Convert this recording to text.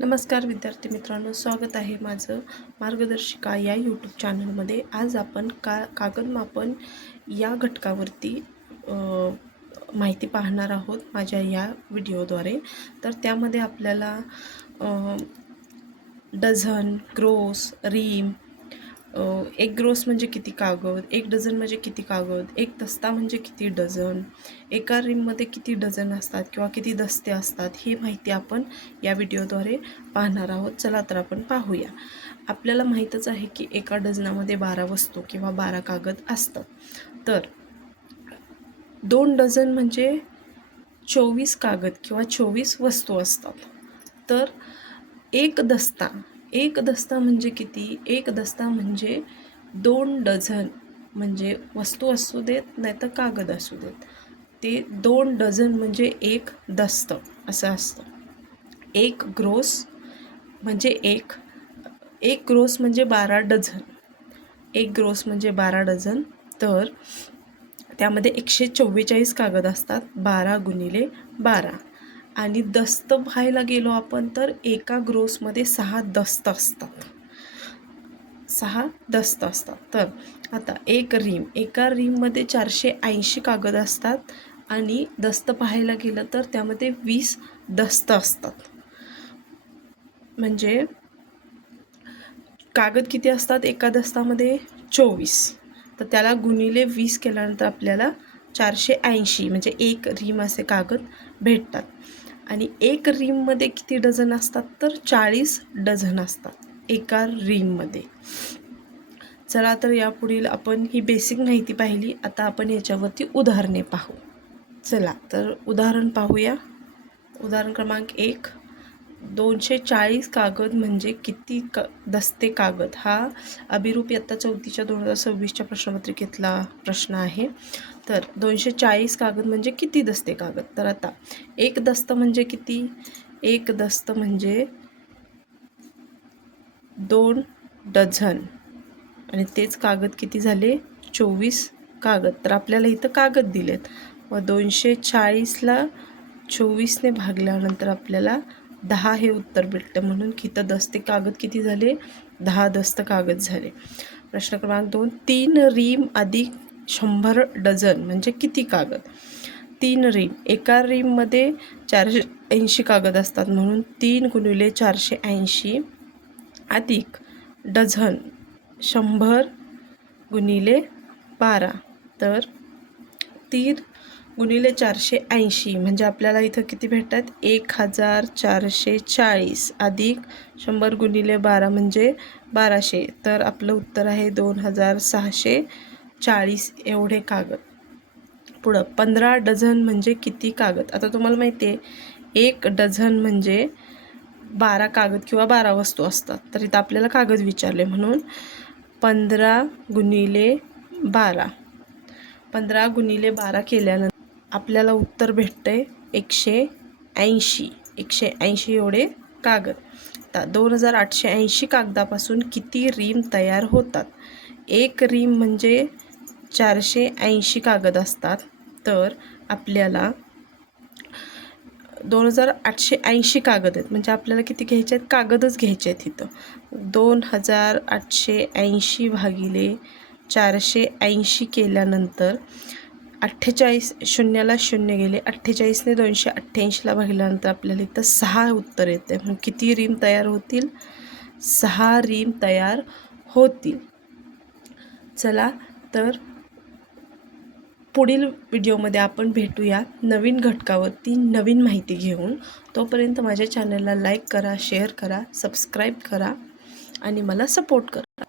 नमस्कार विद्यार्थी मित्रांनो, स्वागत आहे माझं मार्गदर्शिका या यूट्यूब चॅनलमध्ये। आज आपण कागद मापन या घटकावरती माहिती पाहणार आहोत माझ्या या व्हिडिओद्वारे। तर त्यामध्ये आपल्याला डझन, ग्रोस, रीम, एक ग्रोस म्हणजे किती कागद, एक डझन म्हणजे किती कागद, एक दस्ता म्हणजे किती डझन, एका रीममध्ये किती डझन असतात किंवा किती दस्ते असतात, ही माहिती आपण या व्हिडिओद्वारे पाहणार आहोत। चला तर आपण पाहूया। आपल्याला माहीतच आहे की एका डझनामध्ये 12 वस्तू किंवा 12 कागद असतात। तर 2 डझन म्हणजे 24 कागद किंवा 24 वस्तू असतात। तर एक दस्ता म्हणजे किती? एक दस्ता म्हणजे 2 डझन, म्हणजे वस्तू असू देत नाही तर कागद असू देत, ते 2 डझन म्हणजे एक दस्त असं असतं। एक ग्रोस म्हणजे एक ग्रोस म्हणजे 12 डझन, एक ग्रोस म्हणजे 12 डझन। तर त्यामध्ये 144 कागद असतात, 12 गुणिले 12। आणि दस्त पाहायला गेलो आपण तर एका ग्रोसमध्ये 6 दस्त असतात, 6 दस्त असतात। तर आता एका रीममध्ये 480 कागद असतात आणि दस्त पाहायला गेलं तर त्यामध्ये 20 दस्त असतात। म्हणजे कागद किती असतात एका दस्तामध्ये? 24। तर त्याला गुणिले 20 केल्यानंतर आपल्याला 480 म्हणजे एक रीम असे कागद भेटतात। आणि एक रीममध्ये किती डझन असतात? तर 40 डझन असतात एका रीममध्ये। चला तर यापुढील आपण ही बेसिक माहिती पाहिली, आता आपण याच्यावरती उदाहरणे पाहू। चला तर उदाहरण पाहूया। उदाहरण क्रमांक 1, 240 कागद म्हणजे किती दस्ते कागद? हा अभिरूप इयत्ता 4थीच्या 2026च्या प्रश्नपत्रिकेतला प्रश्न आहे। तर 240 कागद म्हणजे किती दस्ते कागद? तर आता एक दस्त म्हणजे किती? एक दस्त म्हणजे 2 डझन आणि तेच कागद किती झाले? 24 कागद। तर आपल्याला इथं कागद दिलेत, व 240ला 24ने भागल्यानंतर आपल्याला 10 हे उत्तर भेटतं, म्हणून इथं दस्ते कागद किती झाले? 10 दस्त कागद झाले। प्रश्न क्रमांक 2, 3 रीम अधिक 100 डझन म्हणजे किती कागद? 3 रीम, एका रीममध्ये 480 कागद असतात, म्हणून 3 गुणिले 480 अधिक डझन 100 गुणिले 12। तर 3 गुणिले 480 म्हणजे आपल्याला इथं किती भेटतात? 1440 अधिक 100 गुणिले 12 म्हणजे 1200। तर आपलं उत्तर आहे 2640 एवढे कागद। पुढं 15 डझन म्हणजे किती कागद? आता तुम्हाला माहिती आहे एक डझन म्हणजे 12 कागद किंवा 12 वस्तू असतात, तर इथं आपल्याला कागद विचारले, म्हणून 15 गुणिले 12, 15 गुणिले 12 केल्यानंतर आपल्याला उत्तर भेटते 180 एवढे कागद। आता 2880 कागदापासून किती रीम तयार होतात? एक रीम म्हणजे 480 कागद असतात, तर आपल्याला 2880 कागद आहेत, म्हणजे आपल्याला किती घ्यायचे आहेत? कागदच घ्यायचे आहेत। इथं 2880 भागिले 480 केल्यानंतर 48, शून्याला शून्य गेले, 48ने 288ला भागल्यानंतर आपल्याला इथं 6 उत्तर येते, म्हणून किती रीम तयार होतील? 6 रीम तयार होतील। चला तर पुढील व्हिडिओमध्ये आपण भेटूया नवीन घटकावरती नवीन माहिती घेऊन। तोपर्यंत माझ्या चॅनलला लाईक करा, शेअर करा, सबस्क्राईब करा आणि मला सपोर्ट करा।